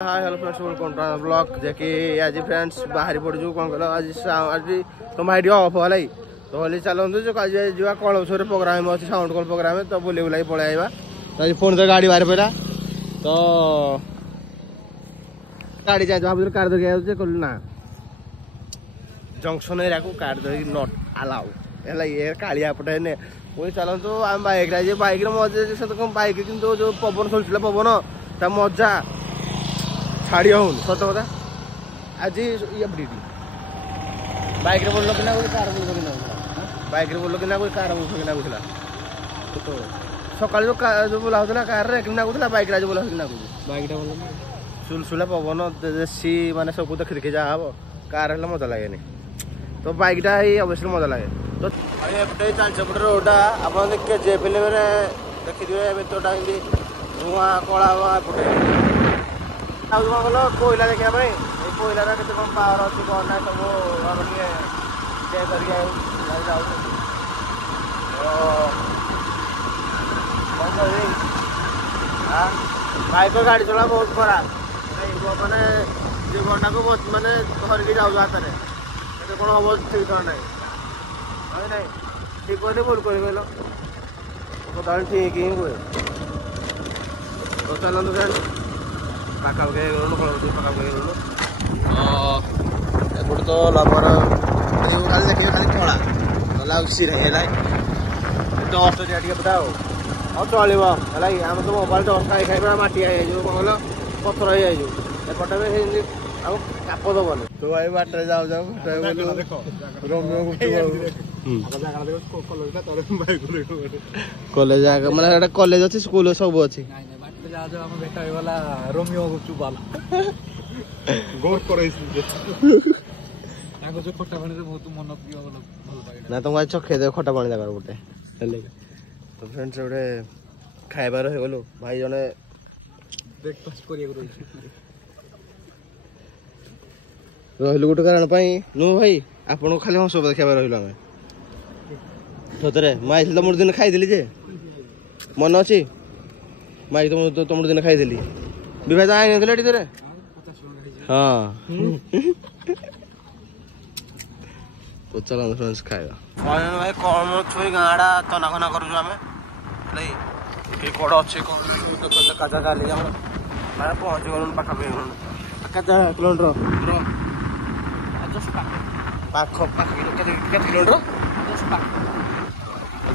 hi hello friends welcome to blog जेकि आज friends बाहरी पड़ू कौन कल आज तुम भाई ऑफ है तो होली चलतु जो आज जा कलर प्रोग्राम अच्छे साउंड कल प्रोग्राम तो बुले बुला पलि तो आज फोन तो गाड़ी बाहर पड़ा तो गाड़ी जाए भाव कार धरिक कल ना जंक्शन एरिया को कार धरिक नट अलाउ है कालिया पटे ने पुणी चलतु आम बैक बैक मजा बैक कि जो पवन चलता पवन ता मजा छाड़ी हो सत कथा आज ये बैक रे बोल कि कार बोल कि बैक रे बोल कि कार बोल कि नागुला सकाल जो बोला होता कार रे कि नागुला बैक रे बोला बैक बोल सुलसुला पवन देशी माने सब देखी देखी जा हम कार है मजा लगे तो बैकटा ही अवश्य मजा लगे तो एपटे चलपटे रोडा आप देखिए फिल्म देखिए तोटा धुआं कला एपटे कल कोईला देखा कोईलार के पावर अच्छी कौन ना सब बाइक गाड़ी चला बहुत खराब माने जीवन को माने धरिकी जाऊ हाथ में कौन हम ठीक ना ना ठीक कहते भूल कर तो ठीक ही हुए तो चलते फ्रेंड पाखापाखि पाखापाखि एपटे तो लवर देखिए खाली कला ना सिर डस्ट टे पता और चलो है आम तो मोबाइल डस्ट खाई खाई मटी कौन पथर हो जाइए एपटे भी काप दबन तो भाई बाटर जाऊ कॉलेज माने कॉलेज अच्छी स्कूल सब अच्छी रोमियो गुपचुप ना तुमको चखे दे खटा पानी जगह गोटे तो फ्रेंड्स गोटे खाइबार हो गलु भाई जने ब्रेकफास्ट रही गोटे कारण नु भाई आपन खाली हंस देखा रही आम सतरे माई तुम दिन खाई जे मन अच्छी माई तुम दिन खाई विभाज आगे हाँ तो चलो फ्रेंड्स खाଇବା भाई कौन छुई गाँडा तना खना करूँ आम कौन अच्छे काचा चली पहुँची गलु पाखापाखि केତେ किलोमीटर पाख केତେ किलोमीटर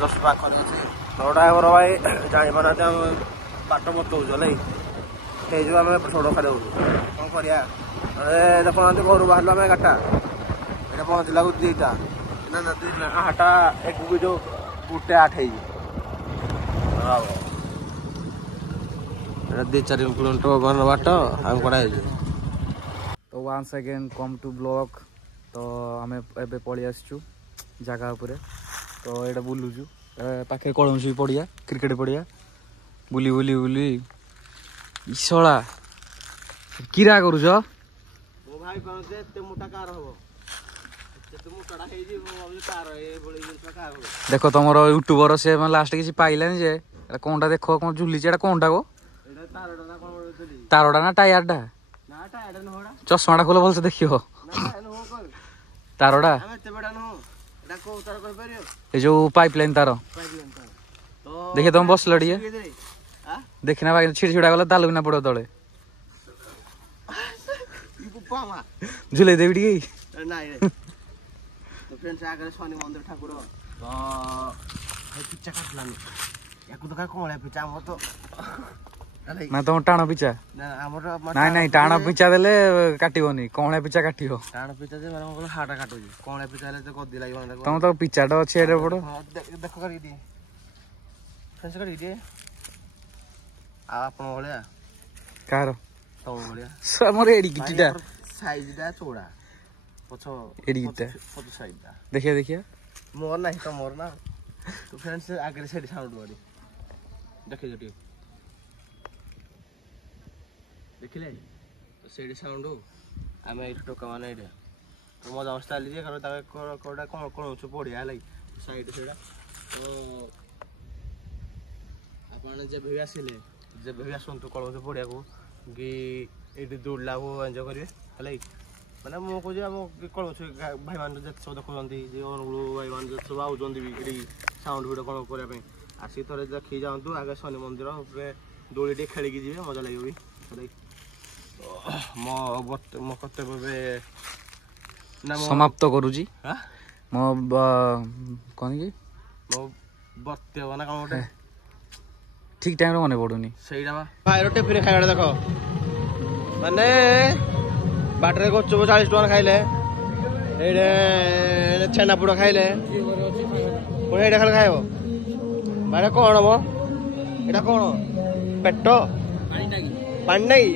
जस्ट पाखरे अच्छे तो ड्राइवर भाई जापर बाट बतौच जो आम छोड़ खाद कौन करा देखना घर बाहर आम गाटा ये पहुँचला दुईटा आठटा एक जो गुटे 8 दी 4 किलोमीटर बाट आम कड़ा तो once again come to blog तो आम ए पलि आसचु जगह उपर तो ये बुलुचु पाखे कलमसी पड़िया क्रिकेट पड़िया बुली बुली बुली ईशला किरा करुच देख तुम यूट्यूबर से लास्ट किसी पाइलानी जे कौनटा देख कौन झुली कौनटा को तारटा ना टायरटा चश्माटा खोल भलसे देखियो तारटा ये जो पाइपलाइन तार देखिए तुम बस लड़िए देखना भाई छिड़ छिड़ा गला दालू ना पड़ो तले झुले देवी टी फ्रेंड्स आगे शनि मंदिर ठाकुर पिचा काटलानी याकू तो कौन पिचा हम तो ना तुम टाण पिचा ना ना टाण पिचा देले काटिबनी कौन पिचा काटियो टाण पिचा जे माने हाटा काटो कौन पिचा ले तो गद्दी लागिबो तुम तो पिचाटा अछि एरे बड़ देखो करी दे फ्रेंड्स करी दे आपन भलिया कार तो भलिया समर एडी किटिटा साइज दा चौड़ा पछो एडी किटा पछो साइज दा देखिए देखिए मोर नहीं तो मोर ना तो फ्रेंड्स आगे से साउंड मारी देखिए जटी देखिले तो सेडी साउंड आम ये टोका मान ये तो मजा मस्त चली कारण कौन कौन पड़िया साइड से तो आप जब भी आसिले जब भी आसतु कलम पड़िया को कि ଏଇଠି ଦୌଡ଼ିଲାକୁ ଏନ୍ଜୟ କରିବେ ହେଲା କି ମାନେ ମୁଁ କହୁଛି ଆମ କ'ଣ ଭାଇମାନେ ଯେତେ ସବୁ ଦେଖୁଛନ୍ତି ଯେ ଅନୁଗୁଳ ଭାଇମାନେ ଯେତେ ସବୁ ଆଉଛନ୍ତି ବି ଏଠି ସାଉଣ୍ଡ ଭିଡ଼ିଓ କ'ଣ କରିବା ପାଇଁ ଆସିକି ଥରେ ଦେଖିକି ଯାଆନ୍ତୁ ଆଗେ ଶନି ମନ୍ଦିର ଦୋଳି ଟିକେ ଖେଳିକି ଯିବେ ମଜା ଲାଗିବ ବି ହେଲା କି ମୋ କର୍ତ୍ତବ୍ୟ ଏବେ ସମାପ୍ତ କରୁଛି ମୋ କ'ଣ କି ମୋ ବକ୍ତବ୍ୟ ନା କ'ଣ ଗୋଟେ ଠିକ୍ ଟାଇମ୍ରେ ମନେ ପଡ଼ୁନି ସେଇଟା ବା ଭାଇର ଟିଫିନ୍ ଖାଇବାଟା ଦେଖ ମାନେ ବାଟରେ ଗୁପଚୁପ 40 ଟଙ୍କା ଖାଇଲେ ଏଇଟା ଛେନାପୋଡ଼ ଖାଇଲେ ପୁଣି ଏଇଟା ଖାଲି ଖାଇବ ମାନେ କ'ଣ ମ ଏଇଟା କ'ଣ ପେଟ ପାଣି ନାଇଁ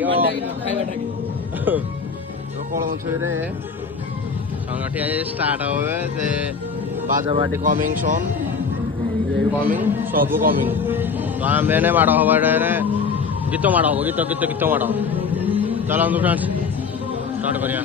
କଳମଛରେ ସଂଗଠି ଆଜି ଷ୍ଟାର୍ଟ হবে ସେ ବାଜାବାଟି କମିଂ ସନ୍ ଇଏ ବି କମିଂ ସବୁ କମିଂ ତ ଆମେ ଏନେ ମାଡ଼ ହବ ଏଇଟା ଗୀତ ମାଡ଼ ହବ ଗୀତ ମାଡ଼ ଚାଲନ୍ତୁ ଫ୍ରେଣ୍ଡସ୍ ଷ୍ଟାର୍ଟ କରିବା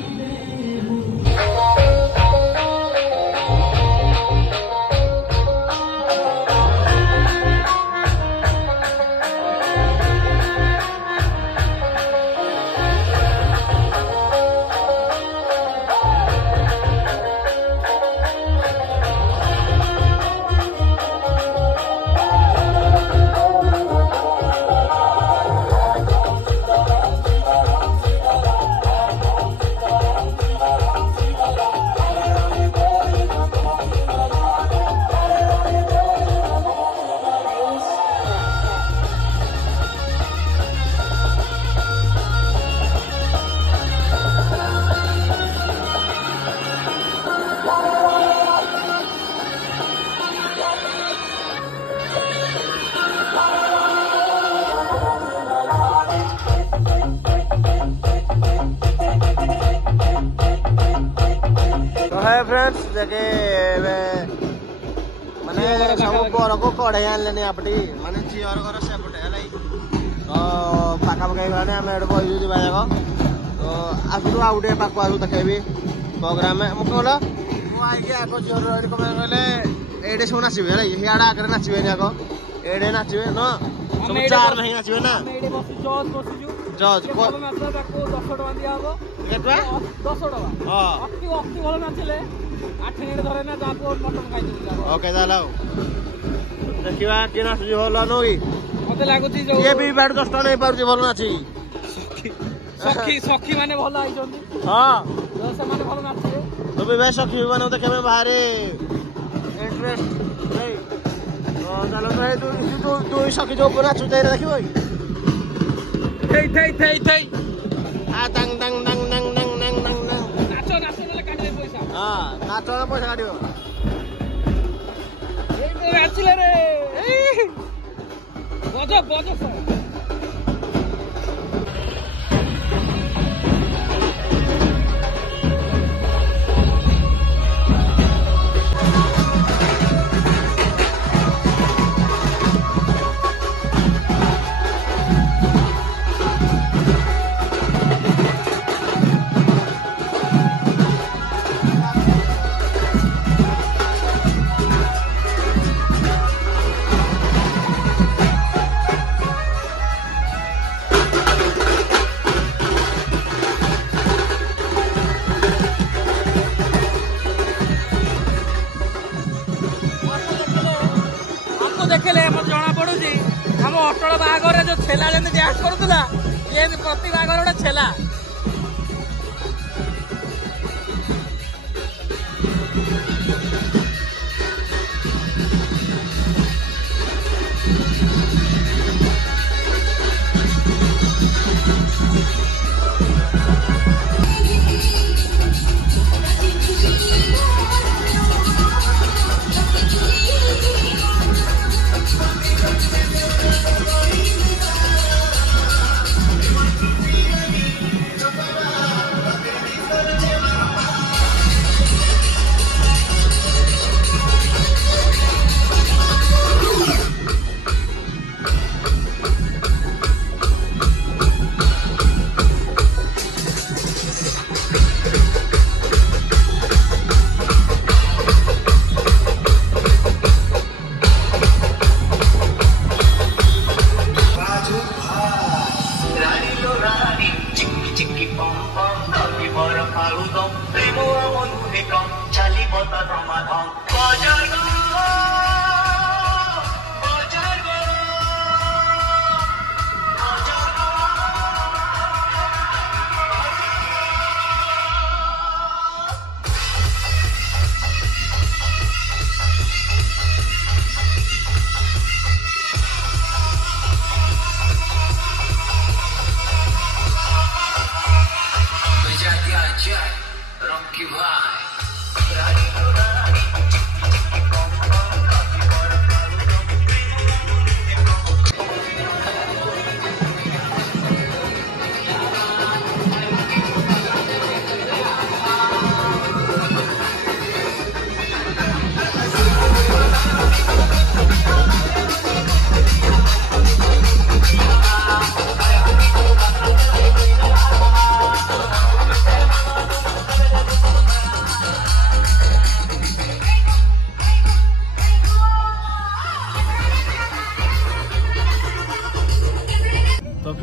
फ्रेंड्स देखे माने सब घर को कड़े आनले आपटी माने झीवर घर सेपटे है तो पाखा पकाई गलाने आम एडे बही जाक तो आसू आउटे पाक आसू देखेबी प्रोग्राम मु कहल मुझे आग झीवर रही कम कहले एडे सब नाचे है इे आगे नाचे आग एडे नाचे न सब चार नहीं नाचे ना जज ओके देखा किए नाचुची भल नुई मत लगुच 10 टका नहीं पार्टी भल नाची सखी माने भल आइछन्ती हां से माने भल नाचे तो भी भाई सखी माने देखे में भारी इंटरेस्ट नहीं तो चलो भाई तू सखी जो ऊपर नाचु जाई देखिबो थई आ दंग दंग दंग दंग दंग दंग दंग नाचो ले काट दे पैसा हां नाचो ले पैसा काटियो ए नाचले रे बजो देखले मत जना पड़ुची हम अटल बाहागर जो छेला जमी डांस करूला ये प्रति बाहागर गोटे छेला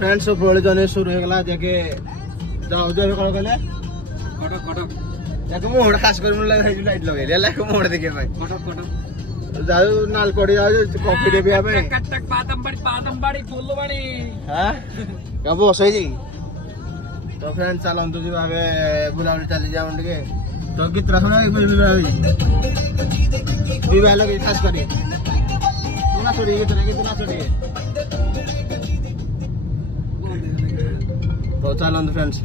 फ्रेंड्स उपरोले जने शुरू हो गला जाके जाऊ जो कौन कहले कटक कटक जाके मोड़ खास कर मुला लाइट लगे ले को मोड़ देखे भाई कटक कटक जाऊ नाल कोड़ी जाऊ कॉफी दे पिया भाई कटक पादमबाड़ी फुलबाड़ी हां कब बसई जी तो फ्रेंड्स चलन तो जी भावे बुलावली चली जाऊ के तो कितना सुना भी वाला के खास करी ना छोड़ी कितना छोड़ी तो चलन फ्रेंड्स